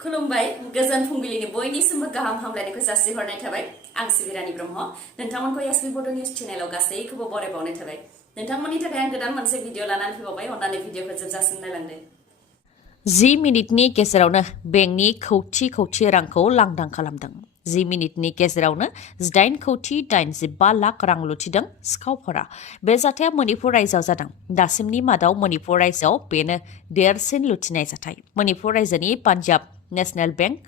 खुलुमबाय गोजोन फुंबिलिनि बयनिसिमबो गाहाम हामलायनायखौ जासिहरनाय थाबाय आं सिबिरानि ब्रह्म नोंथांमोनखौ एसपि बड' निउज चेनेलाव गासैखौबो बरायबावनाय थाबाय नोंथांमोननि थाखाय आं गोदान मोनसे भिडिअ लानानै फैबावबाय अन्नानै भिडिअखौ जोबजासिम नायलांदो 10 मिनिटनि गेजेरावनो बेंकनि खौथि रांखौ लांदां खालामदों 10 मिनिटनि गेजेरावनो 8 कौटि 85 लाख रां लुथिदों सिखावफोरा बे जाथाया मणिपुर रायजोआव जादों दासिमनि मादाव मणिपुर रायजोआव बेनो देरसिन लुथिनाय जाथाय मणिपुर रायजोनि पान्जाब नेशनेल बैंक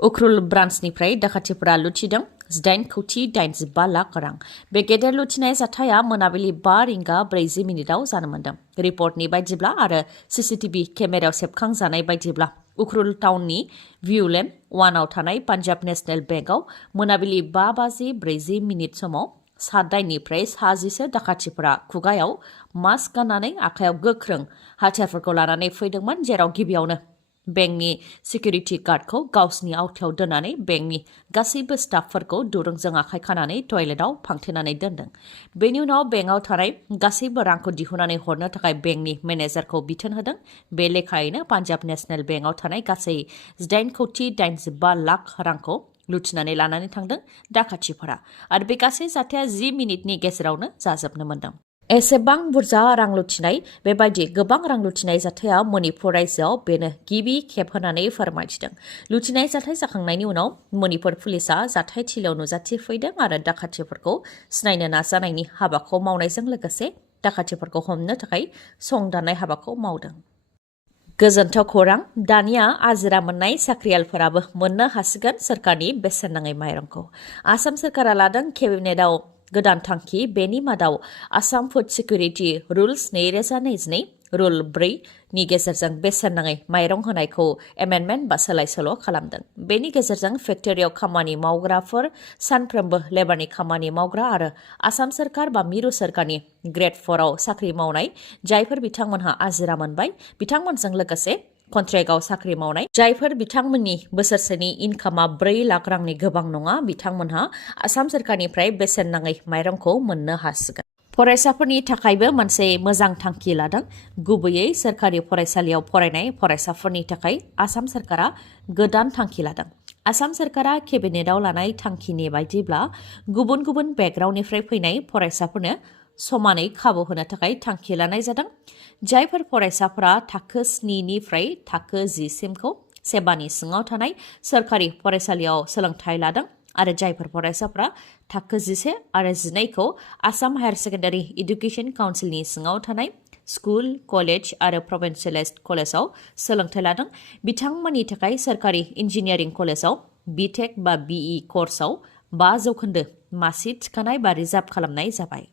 उख्रुल ब्रान्चनिफ्राय दाखाथिफोरा लुथिदों 8 कौटि 85 लाख रां बे गेदेर लुथिनाय जाथाया मोनाबिलि 5 रिंगा 40 मिनिटाव जानो मोन्दों रिपर्टनि बायदिब्ला आरो सीसीटीवी केमेरायाव सेबखांजानाय बायदिब्ला उख्रुल टाउननि भिउलेन 1 आव थानाय पान्जाब नेशनेल बेंकआव मोनाबिलि 5:40 समाव सादाइननिफ्राय 10 दाखाथिफोरा खुगायाव मास्क गाननानै आखायाव गोख्रों हाथियारफोरखौ लानानै फैदोंमोन जेराव गिबियावनो बेंकनि सिकिउरिटि गार्डखौ गावसिनि आवथायाव दोननानै बेंकनि गासैबो स्टाफफोरखौ दुरुंजों आखाइ खानानै टयलेटआव फांथेनानै दोनदों बेनि उनाव बेंकआव थानाय गासैबो रांखौ दिहुननानै हरनो थाखाय बेंकनि मेनेजारखौ बिथोन होदों बे लेखायैनो पान्जाब नेशनेल बेंकआव थानाय गासै 8 कौटि 85 लाख रांखौ लुथिनानै लानानै थांदों दाखाथिफोरा आरो बे गासै जाथाया 10 मिनिटनि गेजेरावनो जाजोबनो मोन्दों एसेबां बुरजा रां लुथिनाय बेबायदि गोबां रां लुथिनाय जाथाया मणिपुर रायजोआव बेनो गिबि खेब होनानै फोरमायथिदों लुथिनाय जाथाय जाखांनायनि उनाव मणिपुर पुलिसआ जाथाय थिलियाव नुजाथिफैदों आरो दाखाथिफोरखौ सिनायनो नाजानायनि हाबाखौ मावनायजों लोगोसे दाखाथिफोरखौ हमनो थाखाय संदाननाय हाबाखौ मावदों गोजोनथाव खौरां दानिया आजिरा मोननाय साख्रियालफोराबो मोननो हासिगोन सोरखारनि बेसेन नाङै माइरंखौ आसाम सोरखारा लादों केबिनेटआव गोदान थांखि बेनि मादाव Assam food security rules 2022 rule 4 नि गेजेरजों बेसेन नाङै माइरं होनायखौ एमेन्डमेन्ट बा सोलाय-सोल' खालामदों बेनि गेजेरजों फेक्टरियाव खामानि मावग्राफोर सानफ्रोमबो लेबारनि खामानि मावग्रा आरो आसाम सोरखार बा मिरु सोरखारनि ग्रेड 4 आव साख्रि मावनाय जायफोर बिथांमोनहा आजिरा मोनबाय बिथांमोनजों लोगोसे कन्ट्रेक्टआव साख्रि मावनाय जायफोर बिथांमोननि बोसोरसेनि इनकामा 4 लाख रांनि गोबां नङा बिथांमोनहा आसाम सोरखारनिफ्राय बेसेन नाङै माइरंखौ मोननो हासिगोन फरायसाफोरनि थाखायबो मोनसे मोजां थांखि लादों गुबैयै सोरखारि फरायसालियाव फरायनाय फरायसाफोरनि थाखाय आसाम सोरखारा गोदान थांखि लादों आसाम सोरखारा केबिनेटआव लानाय थांखिनि बायदिब्ला गुबुन गुबुन बेकग्राउन्डनिफ्राय फैनाय फरायसाफोरनो समानै खाबु होनो थाखाय थांखि लानाय जादों जायफोर फरायसाफोरा थाखो 7 निफ्राय थाखो 10 सिमखौ सेबानि सिङाव थानाय सोरखारि फरायसालियाव सोलोंथाइ लादों आरो जायफोर फरायसाफोरा थाखो 11 आरो 12 खौ आसाम हायार सेकेन्डारि एडुकेशन काउन्सिलनि सिङाव थानाय स्कुल कलेज आरो प्रभिन्सियेलाइज्ड कलेजाव सोलोंथाइ लादों बिथांमोननि थाखाय सोरखारि इन्जिनियारिं कलेजाव बिटेक बा बिई कर्सआव 5% मासि थिखानाय बा रिजार्भ खालामनाय जाबाय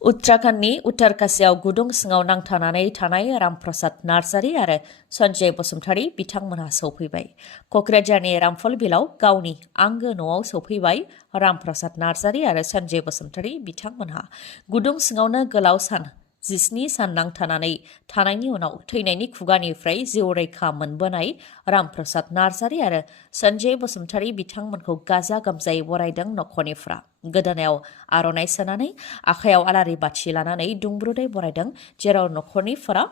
उत्तराखन्डनि उत्तरकाशीयाव गुदुं सिङाव नांथानानै थानाय रामप्रसाद नार्जारी आरो सन्जय बसुमतारी बिथांमोनहा सौफैबाय क'क्राझारनि रामफल बिलाव गावनि आंगो न'आव सौफैबाय रामप्रसाद नार्जारी आरो सन्जय बसुमतारी बिथांमोनहा गुदुं सिङावनो गोलाव सान 17 सान नांथानानै थानायनि उनाव थैनायनि खुगानिफ्राय जिउ रैखा मोनबोनाय रामप्रसाद नार्जारी आरो सन्जय बसुमतारी बिथांमोनखौ गाजा गोमजायै बरायदों नखरनिफ्रा गोदोनायाव आर'नाइ सोनानै आखायाव आलारि बाथि लानानै दुंब्रुदै बरायदों जेराव नखरनिफोरा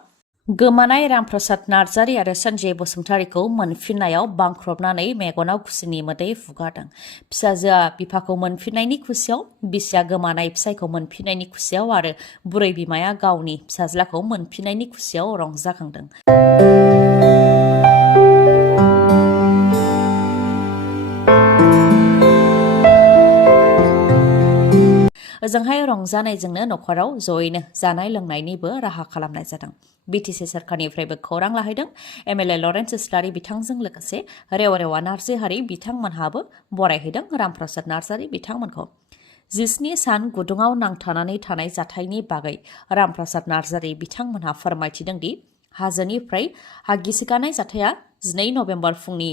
गोमानाय रामप्रसाद नार्जारी आरो सन्जय बसुमतारीखौ मोनफिननायाव बांख्रबनानै मेगनाव खुसिनि मोदै फुगारदों फिसाजोआ बिफाखौ मोनफिननायनि खुसियाव बिसिया गोमानाय फिसायखौ मोनफिननायनि खुसियाव आरो बुरै बिमाया गावनि फिसाज्लाखौ मोनफिननायनि खुसियाव रंजाखांदों ओजोंहाय रंजानायजोंनो नखराव जयैनो जानाय लोंनायनिबो राहा खालामनाय जादों बिटिसि सोरखारनिफ्रायबो खौरां लाहैदों एमएलए लरेन्स इस्लारि बिथांजों लोगोसे रेवा नार्जारी बिथांमोनहाबो बरायहैदों रामप्रसाद नार्जारी बिथांमोनखौ 17 सान गुदुङाव नांथानानै थानाय जाथायनि बागै रामप्रसाद नार्जारी बिथांमोनहा फोरमायथिदों दि हाजोनिफ्राय हा गिसिगानाय जाथाया 12 नभेम्बर फुंनि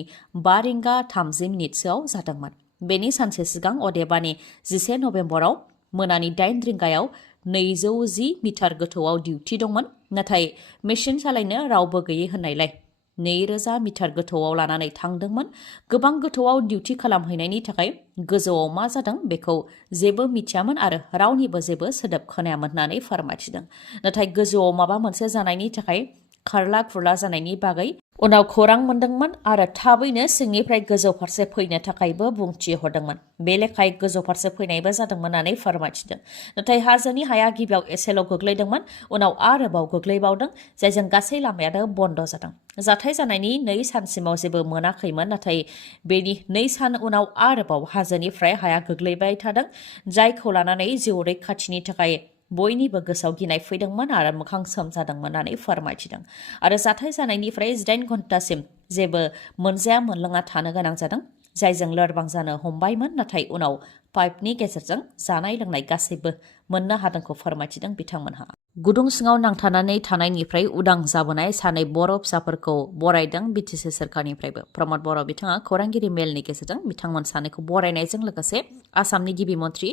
5 रिंगा 30 मिनिटसोआव जादोंमोन बेनि सानसे सिगां अदेबानि 11 नभेम्बराव मोनानि 8 रिंगायाव 210 मिटार गोथौआव डिउटि दंमोन नाथाय मेसिन सालायनो रावबो गैयै होननायलाय 2000 मिटार गोथौआव लानानै थांदोंमोन गोबां गोथौआव डिउटि खालामहैनायनि थाखाय गोजौआव मा जादों बेखौ जेबो मिथियामोन आरो रावनिबो जेबो सोदोब खोनायामोन होननानै फोरमायथिदों नाथाय गोजौआव माबा मोनसे जानायनि थाखाय खारला खुरला जानायनि बागै उनाव खौरां मोनदोंमोन आरो थाबैनो सिंनिफ्राय गोजौ फारसे फैनो थाखायबो बुंथि हरदोंमोन। बे लेखायै गोजौ फारसे फैनायबो जादोंमोन होननानै फोरमायथिदों। नाथाय हाजोनि हाया गिबियाव एसेल' गोग्लैदोंमोन, उनाव आरोबाव गोग्लैबावदों, जायजों गासै लामायानो बन्द जादों। जाथाय जानायनि 2 सानसिमाव जेबो मोनाखैमोन, नाथाय बेनि 2 सान उनाव आरोबाव हाजोनिफ्राय हाया गोग्लैबाय थादों, जायखौ लानानै जिउ रैखाथिनि थाखाय बयनिबो गोसोआव गिनाय फैदोंमोन आरो मोखां सोमजादोंमोन होननानै फोरमायथिदों। आरो जाथाय जानायनिफ्राय 8 घन्टासिम जेबो मोनजाया मोनलोङा थानो गोनां जादों, जायजों लोरबां जानो हमबायमोन, नाथाय उनाव पाइपनि गेजेरजों जानाय लोंनाय गासैबो मोननो हादोंखौ फोरमायथिदों बिथांमोनहा। गुदुं सिङाव नांथानानै थानायनिफ्राय उदां जाबोनाय सानै बर' फिसाफोरखौ बरायदों बिटिसि सोरखारनिफ्रायबो। प्रमद बर' बिथाङा खौरांगिरि मेलनि गेजेरजों बिथांमोन सानैखौ बरायनायजों लोगोसे आसामनि गिबि मन्त्रि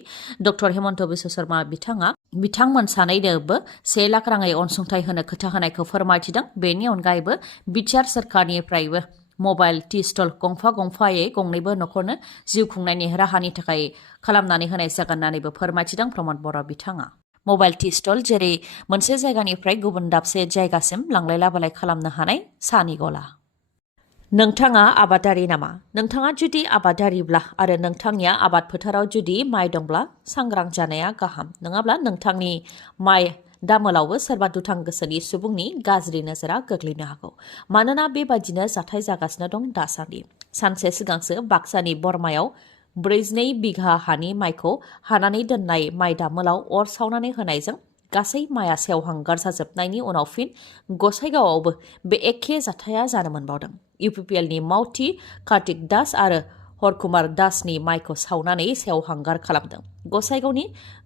डक्टर हेमन्त बिश्व शर्मा बिथाङा बिथांमोन सानैनोबो 1 लाख राङै अनसुंथाइ होनो खोथा होनायखौ फोरमायथिदों। बेनि अनगायैबो बिटिआर सोरखारनिफ्रायबो मबाइल टि स्टल गंफायै गंनैबो नखरनो जिउ खुंनायनि राहानि थाखाय खालामनानै होनाय जागोन होननानैबो फोरमायथिदों प्रमद बर' बिथाङा। मबाइल टि स्टल जेरै मोनसे जायगानिफ्राय गुबुन दाबसे जायगासिम लांलाय लाबोलाय खालामनो हानाय सानि गला। नोंथाङा आबादारि नामा? नोंथाङा जुदि आबादारिब्ला आरो नोंथांनिया आबाद फोथाराव जुदि माइ दंब्ला सांग्रां जानाया गाहाम। नङाब्ला नोंथांनि माइ दामोलावबो सोरबा दुथां गोसोनि सुबुंनि गाज्रि नोजोरा गोग्लैनो हागौ। मानोना बेबायदिनो जाथाय जागासिनो दं दासान्दि। सानसे सिगांसो बाक्सानि बरमायाव 42 बिघा हानि माइखौ हानानै दोननाय माइ दामोलाव अर सावनानै होनायजों गासै माइया सेवहांगार जाजोबनायनि उनाव फिन गसाइगावआवबो बे एखे जाथाया जानो मोनबावदों। UPPLनि मावथि कार्तिक दास आरो हरकुमार दासनि माइखौ सावनानै सेवहांगार खालामदों। गसाइगावनि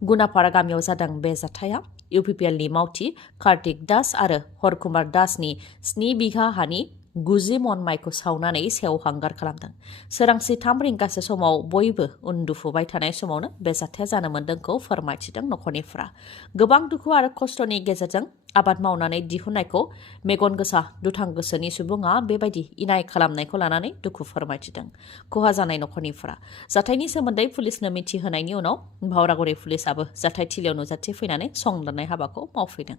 गुनापारा गामियाव जादों बे जाथाया। UPPLनि मावथि कार्तिक दास आरो हरकुमार दासनि 7 बिघा हानि 90 मन माइखौ सावनानै सेवहांगार खालामदों। सोरांसि 3 रिंगासो समाव बयबो उन्दुफुबाय थानाय समावनो बे जाथाया जानो मोन्दोंखौ फोरमायथिदों नखरनिफ्रा। गोबां दुखु आरो खस्थ'नि गेजेरजों आबाद मावनानै दिहुननायखौ मेगन गोसा दुथां गोसोनि सुबुङा बेबायदि इनाय खालामनायखौ लानानै दुखु फोरमायथिदों खहा जानाय नखरनिफ्रा। जाथायनि सोमोन्दै पुलिसनो मिथिहोनायनि उनाव भावरागुरि पुलिसाबो जाथायथिलियाव नुजाथिफैनानै संदाननाय हाबाखौ मावफैदों।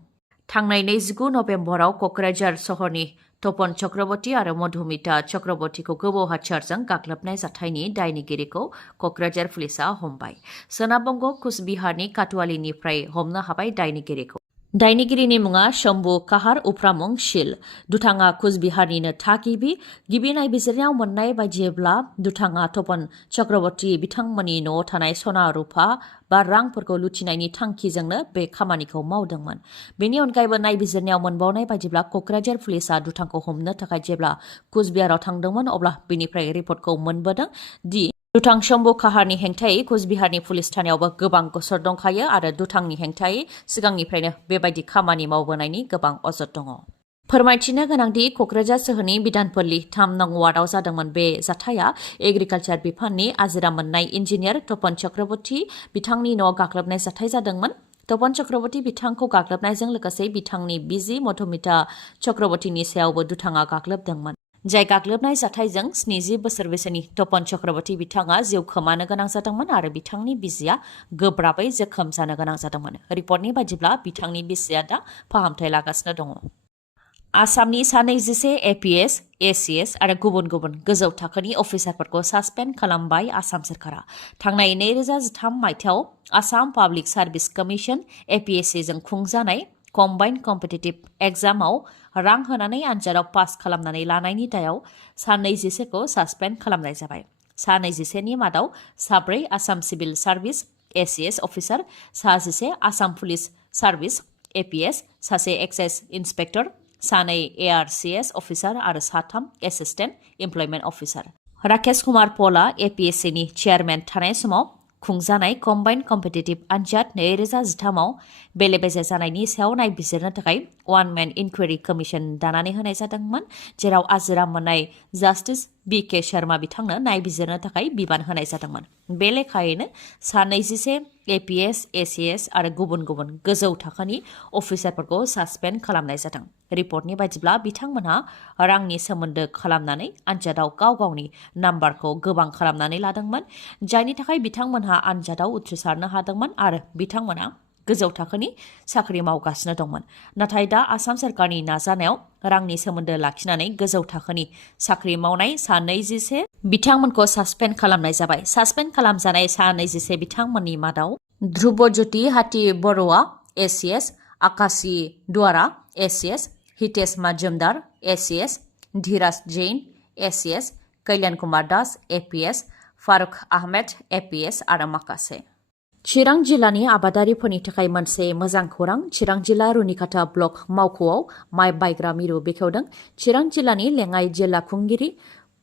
थांनाय 29 नभेम्बराव क'क्राझार सहरनि तपन चक्रवर्ती आरो मधुमिता चक्रवर्तीखौ गोबौ हाथियारजों गाग्लोबनाय जाथायनि दायनिगिरिखौ क'क्राझार पुलिसा हमबाय। सोनाब बंग' कुचबिहारनि काटुवालिनिफ्राय हमनो हाबाय दायनिगिरिखौ। दायनिगिरिनि मुङा शम्भु काहार उफ्रामुं शील। दुथाङा कुचबिहारनिनो थागिबि। गिबि नायबिजिरनायाव मोननाय बायदिब्ला दुथाङा तपन चक्रवर्ती बिथांमोननि न'आव थानाय सना रुफा बा रांफोरखौ लुथिनायनि थांखिजोंनो बे खामानिखौ मावदोंमोन। बेनि अनगायैबो नायबिजिरनायाव मोनबावनाय बायदिब्ला क'क्राझार पुलिसा दुथांखौ हमनो थाखाय जेब्ला कुचबिहाराव थांदोंमोन अब्ला बेनिफ्राय रिपर्टखौ मोनबोदों दि दुथां शम्भु काहारनि हेंथायै कुचबिहारनि पुलिस थानायावबो गोबां गसर दंखायो आरो दुथांनि हेंथायै सिगांनिफ्रायनो बेबायदि खामानि मावबोनायनि गोबां अजद दङ। फोरमायथिनो गोनांदि क'क्राझार सोहोरनि बिधानपल्ली 3 नं वार्डआव जादोंमोन बे जाथाया। एग्रिकालचार बिफाननि आजिरा मोननाय इन्जिनियार तपन चक्रवर्ती बिथांनि न'आव गाग्लोबनाय जाथाय जादोंमोन। तपन चक्रवर्ती बिथांखौ गाग्लोबनायजों लोगोसे बिथांनि बिसि मधुमिता चक्रवर्तीनि सायावबो दुथाङा गाग्लोबदोंमोन। जाय गाग्लोबनाय जाथायजों 70 बोसोर बैसोनि तपन चक्रवर्ती बिथाङा जिउ खोमानो गोनां जादोंमोन आरो बिथांनि बिसिया गोब्राबै जोखोम जानो गोनां जादोंमोन। रिपर्टनि बायदिब्ला बिथांनि बिसिया दा फाहामथाय लागासिनो दङ। आसामनि सा 21 APS, ACS आरो गुबुन गुबुन गोजौ थाखोनि अफिसारफोरखौ सासपेन्ड खालामबाय आसाम सोरखारा। थांनाय 2013 मायथाइयाव Assam public service commission APSC जों खुंजानाय कम्बाइन्ड कम्पिटिटिभ एग्जामाव रां होनानै आनजादाव पास खालामनानै लानायनि दायाव सा 21 खौ सासपेन्ड खालामनाय जाबाय। सा 21 नि मादाव 4 Assam civil service ACS officer, सा 11 आसाम पुलिस सार्भिस APS, सासे एक्साइज इन्सपेक्टर, 2 ARCS अफिसार आरो 3 assistant employment officer. Rakesh Kumar पलआ APSC नि चेयारमेन थानाय समाव खुंजानाय कम्बाइन्ड कम्पिटिटिभ आनजाद 2013 आव बेले बेजे जानायनि सायाव नायबिजिरनो थाखाय वान मेन इनकुवेरि कमिसन दानानै होनाय जादोंमोन, जेराव आजिरा मोननाय जास्टिस BK शर्मा बिथांनो नायबिजिरनो थाखाय बिबान होनाय जादोंमोन। बे लेखायैनो सा 21 APS, ACS आरो गुबुन गुबुन गोजौ थाखोनि अफिसारफोरखौ सासपेन्ड खालामनाय जादों। रिपर्टनि बायदिब्ला बिथांमोनहा रांनि सोमोन्दो खालामनानै आनजादाव गाव गावनि नाम्बारखौ गोबां खालामनानै लादोंमोन, जायनि थाखाय बिथांमोनहा आनजादाव उथ्रिसारनो हादोंमोन आरो बिथांमोना गोजौ थाखोनि साख्रि मावगासिनो दंमोन। नाथाय दा आसाम सोरखारनि नाजानायाव रांनि सोमोन्दो लाखिनानै गोजौ थाखोनि साख्रि मावनाय सा 21 बिथांमोनखौ सासपेन्ड खालामनाय जाबाय। सासपेन्ड खालामजानाय सा 21 बिथांमोननि मादाव ध्रुबज्योति हाथि बर'आ ACS, आकाशी दुवारा ACS, हितेश मजुमदार ACS, धीराज जैन ACS, कल्याण कुमार दास APS, फारुक आहमेद APS आरो माखासे। चिरां जिल्लानि आबादारिफोरनि थाखाय मोनसे मोजां खौरां। चिरां जिल्ला रुनिकाटा ब्लक मावख'आव माइ बायग्रा मिरु बेखेवदों। चिरां जिल्लानि लेङाइ जिल्ला खुंगिरि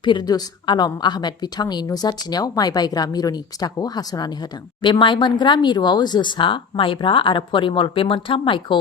फिरदुस आलम आहमेद बिथांनि नुजाथिनायाव माइ बायग्रा मिरुनि फिथाखौ हास'नानै होदों। बे माइ मोनग्रा मिरुआव जोसा, माइब्रा आरो परिमल बे मोनथाम माइखौ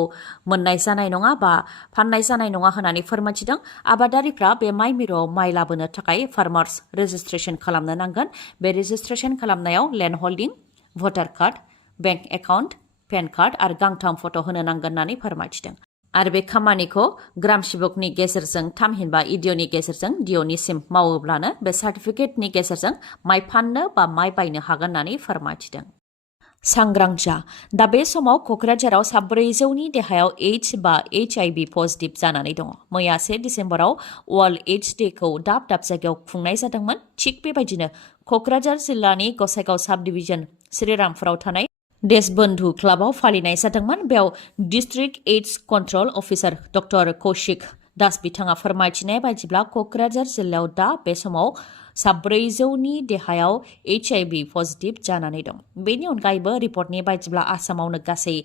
मोननाय जानाय नङा बा फाननाय जानाय नङा होननानै फोरमायथिदों। आबादारिफ्रा बे माइ मिरुआव माइ लाबोनो थाखाय फार्मार्स रेजिस्ट्रेशन खालामनो नांगोन। बे रेजिस्ट्रेशन खालामनायाव land holding, voter card, bank account, PAN card आरो गांथाम फट' होनो नांगोन होननानै फोरमायथिदों। आरो बे खामानिखौ ग्राम सेबकनि गेजेरजों थामहिनबा इडिअ'नि गेजेरजों डिअ'निसिम मावोब्लानो बे सार्टिफिकेटनि गेजेरजों माइ फाननो बा माइ बायनो हागोन होननानै फोरमायथिदों। सांग्रां जा। दा बे समाव क'क्राझाराव 400नि देहायाव एइड्स बा HIV पजिटिभ जानानै दङ। मैया 1 डिसेम्बराव वर्ल्ड एइड्स डेखौ दाब दाब जायगायाव खुंनाय जादोंमोन। थिग बेबायदिनो क'क्राझार जिल्लानि गसाइगाव साब डिभिजन श्रीरामपुराव थानाय देशबन्धु क्लाबाव फालिनाय जादोंमोन। बेयाव district AIDS control officer doctor Kaushik Das बिथाङा फोरमायथिनाय बायदिब्ला क'क्राझार जिल्लायाव दा बे समाव 400नि देहायाव HIV पजिटिभ जानानै दं। बेनि अनगायैबो रिपर्टनि बायदिब्ला आसामावनो गासै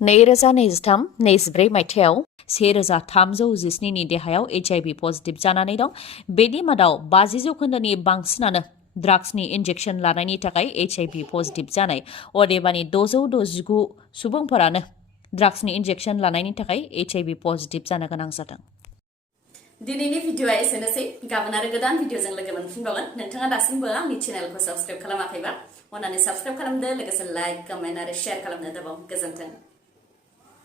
2023-24 मायथाइयाव 1317नि देहायाव HIV पजिटिभ जानानै दं। बेनि मादाव 50% बांसिनानो ड्राग्सनि इन्जेक्सन लानायनि थाखाय HIV पजिटिभ जानाय। अदेबानि 669 सुबुंफोरानो ड्राग्सनि इन्जेक्सन लानायनि थाखाय HIV पजिटिभ जानो गोनां जादों। दिनैनि भिडिअआ एसेनोसै। गाबोन आरो गोदान भिडिअजों लोगो मोनफिनबावगोन। नोंथाङा दासिमबो आंनि चेनेलखौ साबस्क्राइब खालामाखैबा अन्नानै साबस्क्राइब खालामदो, लोगोसे लाइक, कमेन्ट आरो शेयार खालामनो दाबाव। गोजोन्थों।